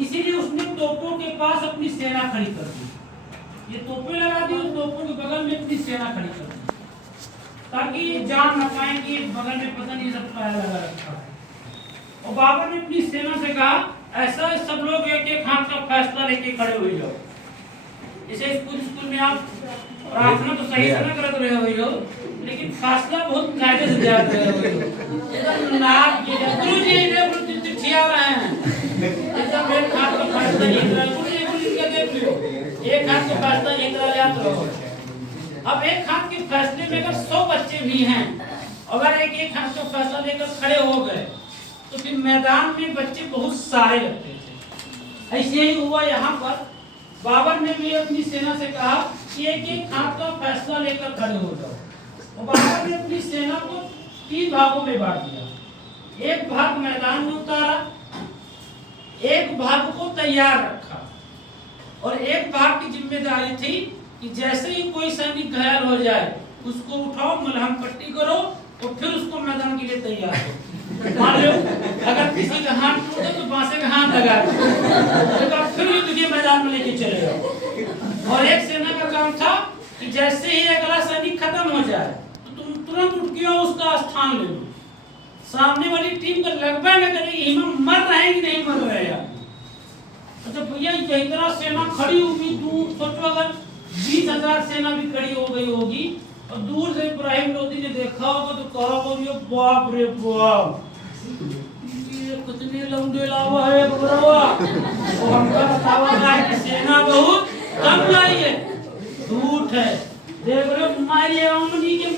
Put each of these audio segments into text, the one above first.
इसीलिए उसने तोपों के पास अपनी सेना खड़ी कर दी। ये तोपें लगा दी, उस तोपों के बगल में अपनी सेना खड़ी कर दी ताकि ये जान न पाए कि बगल में पता नहीं सब पाया लगा रखा है। और बाबर ने अपनी सेना से कहा, ऐसा सब लोग एक एक हाथ का फैसला लेके खड़े हो जाओ। जैसे स्कूल में आप प्रार्थना तो सही से ना करते रहे हो, लेकिन फैसला बहुत कायदे से दिया रहे हो। नाक ये गुरुजी ने चिट्ठी आ रहे हैं, एकदम एक हाथ का फैसला ये गुरुजी के देख लियो, एक हाथ का फैसला ये करा याद रहो। अब एक हाथ के फैसले में अगर 100 बच्चे भी हैं, अगर एक एक हाथ का फैसला लेकर खड़े हो गए तो फिर मैदान में बच्चे बहुत सारे लगते थे। ऐसे ही हुआ यहाँ पर। बाबर ने भी अपनी सेना से कहा कि एक एक हाथ का फैसला लेकर खड़े हो जाओ। और बाबर ने अपनी सेना को 3 भागों में बांट दिया। एक भाग मैदान में उतारा, एक भाग को तैयार रखा, और एक भाग की जिम्मेदारी थी कि जैसे ही कोई सैनिक घायल हो जाए उसको उठाओ, मलहम पट्टी करो और फिर उसको मैदान के लिए तैयार करो। मान लो अगर किसी का हाथ टूटे तो बांसे का हाथ लगा दो, फिर युद्ध के मैदान में लेके चले जाओ। और एक सेना का काम था कि जैसे ही अगला सैनिक खत्म हो जाए तो तुम तुरंत उठ के उसका स्थान ले लो। सामने वाली टीम को लगभग न करेगी हम मर रहे हैं कि नहीं मर रहे यार। अच्छा भैया यही तरह सेना खड़ी होगी दूर, सोचो अगर 20,000 सेना भी खड़ी हो गई होगी और दूर से इब्राहिम लोदी ने देखा होगा तो कहा होगा बाप रे बाप, ये कितने लंबे लावा है बबरवा। और हमका बतावा है कि सेना बहुत कम लाई है, झूठ है। देख रहे मारे अमनी के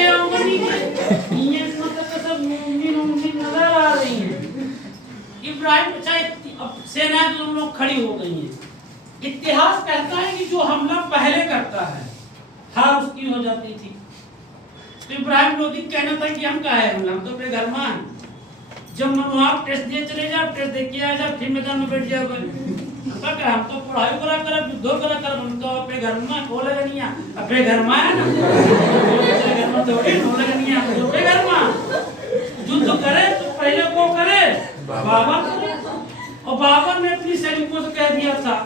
ये मतलब सब मुमिन नजर आ रही है। इब्राहिम चाहे अब सेना तुम लोग खड़ी हो गई है। इतिहास कहता है कि जो हमला पहले करता है हार उसकी हो जाती थी। तो इब्राहिम लोदी कहना था कि हम कहा है हम तो अपने घर में जब मन आप टेस्ट दिए चले जाओ, टेस्ट दे के आ जाओ, फिर मैदान में बैठ जाओ। हम तो पढ़ाई करा कर युद्ध करा कर, हम तो अपने घर में बोले नहीं अपने घर में है ना, घर में थोड़ी बोले नहीं अपने घर में युद्ध करे तो पहले वो करे बाबर करे। और बाबर ने अपनी सैनिकों से कह दिया था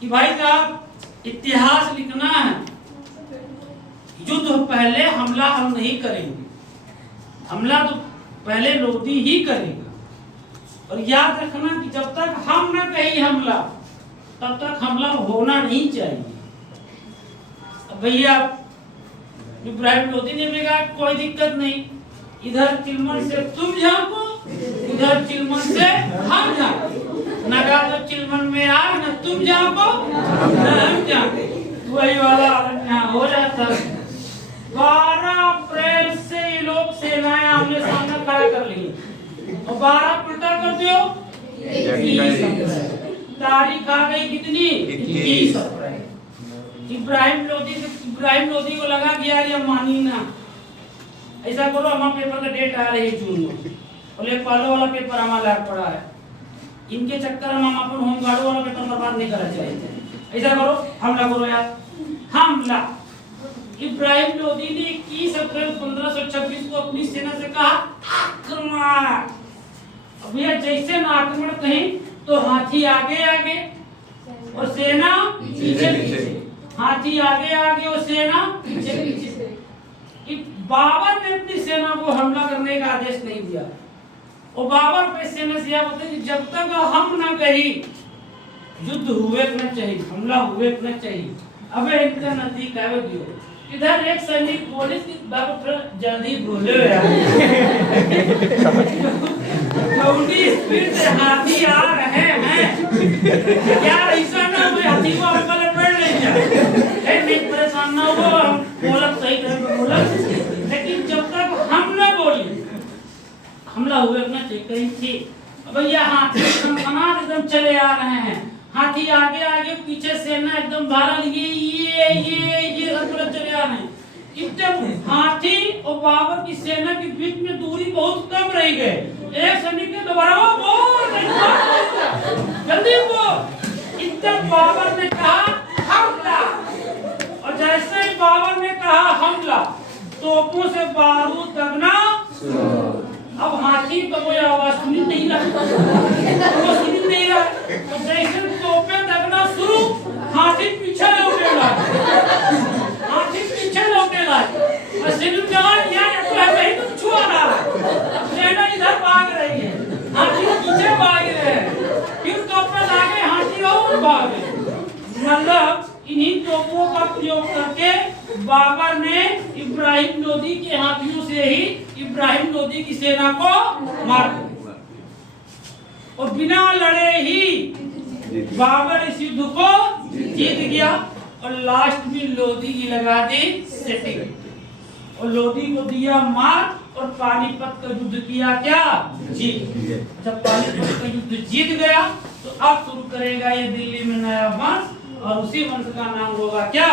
कि भाई साहब इतिहास लिखना है, युद्ध पहले हमला हम नहीं करेंगे, हमला तो पहले लोदी ही करेगा। और याद रखना कि जब तक हम न कहीं हमला तब तक हमला होना नहीं चाहिए। अब भैया इब्राहिम लोदी ने भी कहा कोई दिक्कत नहीं, इधर चिलमन से तुम झांको, इधर चिलमन से हम झांको, नगा तो चिलमन में आ न तुम झांको न हम झांको, वही वाला यहाँ हो जाता। 12 अप्रैल से ये लोग सेनाएं आमने सामने खड़ा कर ली और 12 उल्टा कर दियो 21 तारीख आ गई कितनी 21 अप्रैल। इब्राहिम लोदी को लगा कि यार ये मानी ना, ऐसा करो हमारे पेपर का डेट आ रही है जून में, बोले पहले वाला पेपर हमारा लग पड़ा है, इनके चक्कर हम अपन होमगार्ड वाला पेपर बर्बाद नहीं करना चाहिए। ऐसा करो हमला करो यार, हमला। इब्राहिम लोदी ने 21 अप्रैल 1526 को अपनी सेना से कहा आक्रमण। अब यह जैसे ना आक्रमण कहीं तो हाथी आगे आगे और सेना पीछे पीछे, हाथी आगे आगे और सेना पीछे पीछे। बाबर ने अपनी सेना को हमला करने का आदेश नहीं दिया और बाबर पे सेना से यह बोलते कि जब तक हम न कही युद्ध हुए न चाहिए, हमला हुए न चाहिए। अबे इनका नजदीक आवे दियो, इधर एक सैनिक पुलिस की बाबू जल्दी बोले यार थोड़ी स्पीड से हाथी आ रहे हैं यार, ऐसा ना हो हाथी को हम पहले पढ़ ले जाए नहीं परेशान ना हो, हम बोलत सही तरह बोलत, लेकिन जब तक हम ना बोली हमला हुए अपना चेक करें थी। भैया हाथी एकदम चले आ रहे हैं, हाथी आगे आगे पीछे सेना एकदम बारह ये चले आ रहे हैं। एकदम हाथी और बाबर की सेना के बीच में दूरी बहुत कम रह गए। एक सैनिक ने दोबारा जल्दी बोल, एकदम बाबर ने कहा हमला, और जैसे ही बाबर ने कहा हमला तोपों से बारूद दगना। अब हाथी का कोई आवाज सुनी नहीं रहा, वो सुनी नहीं रहा, तो प्रयोग करके बाबर ने इब्राहिम लोदी के हाथियों से ही इब्राहिम लोदी की सेना को मार दिया और बिना लड़े ही बाबर इस युद्ध को जीत गया और लास्ट में लोदी की लगा दी सेटिंग और लोदी को दिया मार और पानीपत का युद्ध किया क्या जीत। जब पानीपत का युद्ध जीत गया तो अब शुरू करेगा ये दिल्ली में नया वंश और उसी वंश का नाम होगा क्या